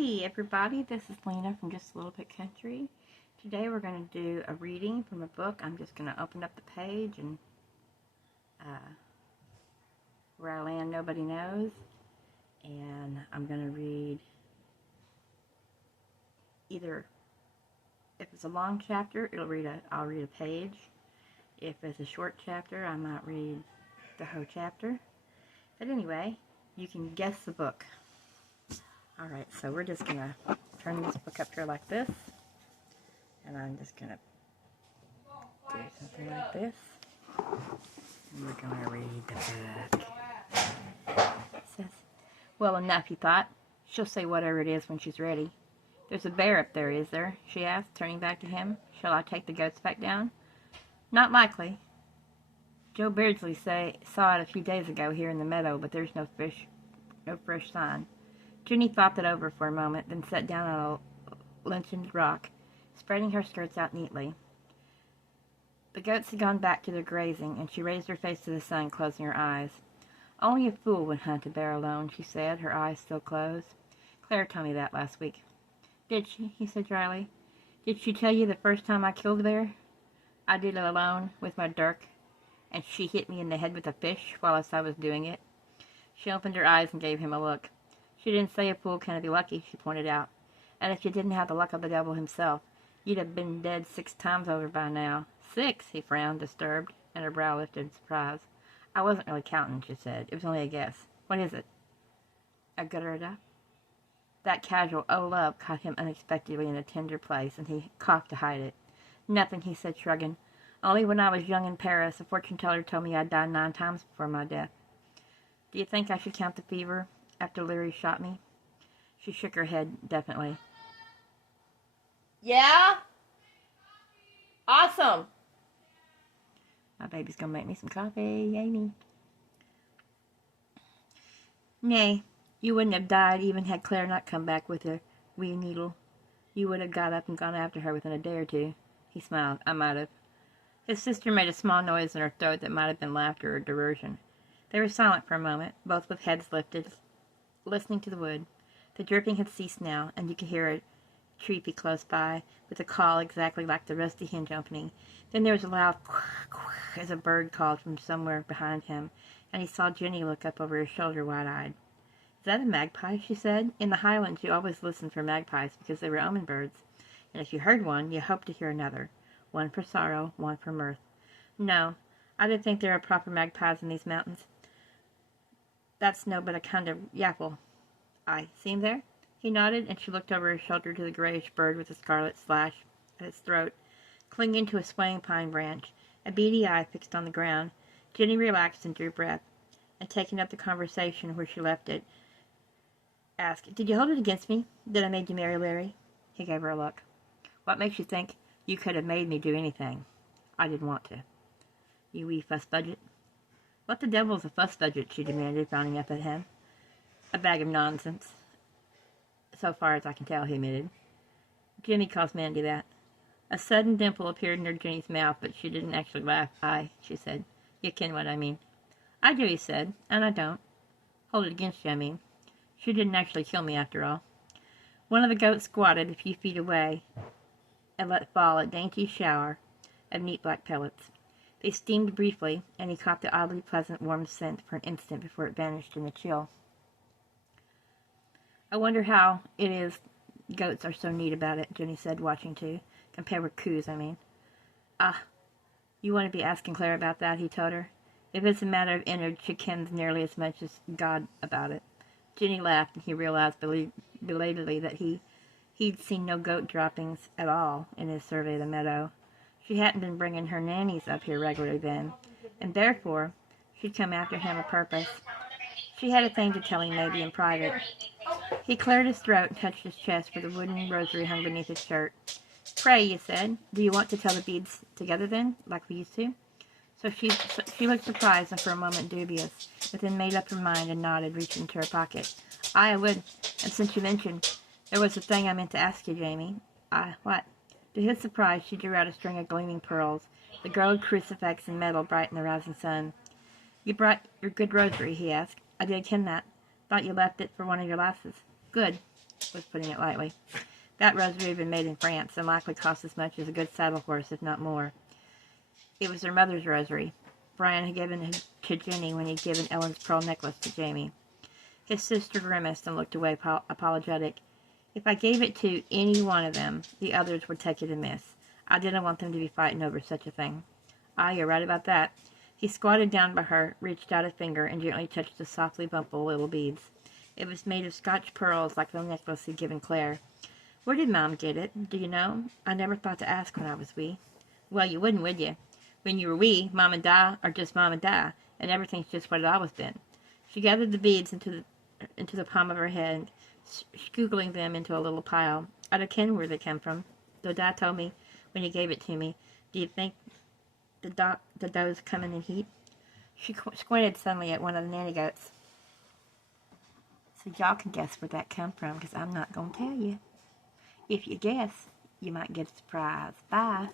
Hey everybody, this is Lena from Just a Little Bit Country. Today we're going to do a reading from a book. I'm just going to open up the page and where I land nobody knows. And I'm going to read either, if it's a long chapter, I'll read a page. If it's a short chapter, I might read the whole chapter. But anyway, you can guess the book. Alright, so we're just going to turn this book up here like this. And I'm just going to do something like this. And we're going to read the book. It says, "Well enough," he thought. "She'll say whatever it is when she's ready." "There's a bear up there, is there?" she asked, turning back to him. "Shall I take the goats back down?" "Not likely. Joe Beardsley saw it a few days ago here in the meadow, but there's no fresh sign." Jenny thought that over for a moment, then sat down on a lynchioned rock, spreading her skirts out neatly. The goats had gone back to their grazing, and she raised her face to the sun, closing her eyes. "Only a fool would hunt a bear alone," she said, her eyes still closed. "Claire told me that last week." "Did she?" he said dryly. "Did she tell you the first time I killed a bear? I did it alone, with my dirk, and she hit me in the head with a fish whilst I was doing it." She opened her eyes and gave him a look. "She didn't say a fool can't be lucky," she pointed out. "And if you didn't have the luck of the devil himself, you'd have been dead 6 times over by now." "6?" he frowned, disturbed, and her brow lifted in surprise. "I wasn't really counting," she said. "It was only a guess. What is it?" "A Gerda?" That casual "oh, love" caught him unexpectedly in a tender place, and he coughed to hide it. "Nothing," he said, shrugging. "Only when I was young in Paris, a fortune-teller told me I'd die 9 times before my death." "Do you think I should count the fever after Leary shot me?" She shook her head definitely. "Yeah? Awesome!" My baby's gonna make me some coffee. Yay me. "Nay, you wouldn't have died even had Claire not come back with her wee needle. You would have got up and gone after her within a day or two." He smiled. "I might have." His sister made a small noise in her throat that might have been laughter or derision. They were silent for a moment, both with heads lifted, listening to the wood. The dripping had ceased now, and you could hear a treepie close by, with a call exactly like the rusty hinge opening. Then there was a loud quack, quack, as a bird called from somewhere behind him, and he saw Jenny look up over his shoulder wide-eyed. "Is that a magpie?" she said. "In the Highlands you always listened for magpies because they were omen birds, and if you heard one, you hoped to hear another. One for sorrow, one for mirth." "No, I don't think there are proper magpies in these mountains. That's no but a kind of yaffle." "I see him there?" He nodded, and she looked over his shoulder to the grayish bird with a scarlet slash at its throat, clinging to a swaying pine branch, a beady eye fixed on the ground. Jenny relaxed and drew breath, and taking up the conversation where she left it, asked, "Did you hold it against me that I made you marry Larry?" He gave her a look. "What makes you think you could have made me do anything?" "I didn't want to." "You wee fuss budget." "What the devil's a fuss budget?" she demanded, frowning up at him. "A bag of nonsense, so far as I can tell," he admitted. "Jimmy calls Mandy that." A sudden dimple appeared near Jenny's mouth, but she didn't actually laugh. "Aye," she said. "You ken what I mean." "I do," he said, "and I don't. Hold it against you, I mean. She didn't actually kill me, after all." One of the goats squatted a few feet away and let fall a dainty shower of neat black pellets. They steamed briefly, and he caught the oddly pleasant warm scent for an instant before it vanished in the chill. "I wonder how it is goats are so neat about it," Jenny said, watching too. "Compared with coos, I mean." "Ah, you want to be asking Claire about that," he told her. "If it's a matter of innards, she kens nearly as much as God about it." Jenny laughed, and he realized belatedly that he'd seen no goat droppings at all in his survey of the meadow. She hadn't been bringing her nannies up here regularly then, and therefore she'd come after him a purpose. She had a thing to tell him, maybe in private. He cleared his throat and touched his chest where the wooden rosary hung beneath his shirt. "Pray," he said, "do you want to tell the beads together then, like we used to?" So she looked surprised and for a moment dubious, but then made up her mind and nodded, reaching into her pocket. "I would. And since you mentioned, there was a thing I meant to ask you, Jamie." What?" To his surprise, she drew out a string of gleaming pearls, the gold crucifix and metal bright in the rising sun. "You brought your good rosary?" he asked. "I did ken that. Thought you left it for one of your lasses." "Good. was putting it lightly. That rosary had been made in France and likely cost as much as a good saddle horse, if not more. It was their mother's rosary. Brian had given it to Jenny when he'd given Ellen's pearl necklace to Jamie. His sister grimaced and looked away, apologetic. If I gave it to any one of them, the others would take it amiss. I didn't want them to be fighting over such a thing. Ah, you're right about that. He squatted down by her, reached out a finger, and gently touched the softly bumple little beads. It was made of Scotch pearls like the necklace he'd given Claire. Where did Mom get it? Do you know? I never thought to ask when I was wee. Well, you wouldn't, would you? When you were wee, Mom and Da are just Mom and Da, and everything's just what it always been. She gathered the beads into the palm of her hand, scoogling them into a little pile. I don't ken where they came from, though Da told me when he gave it to me. Do you think the dough's coming in heat? She squinted suddenly at one of the nanny goats. So y'all can guess where that come from, because I'm not going to tell you. If you guess, you might get a surprise. Bye.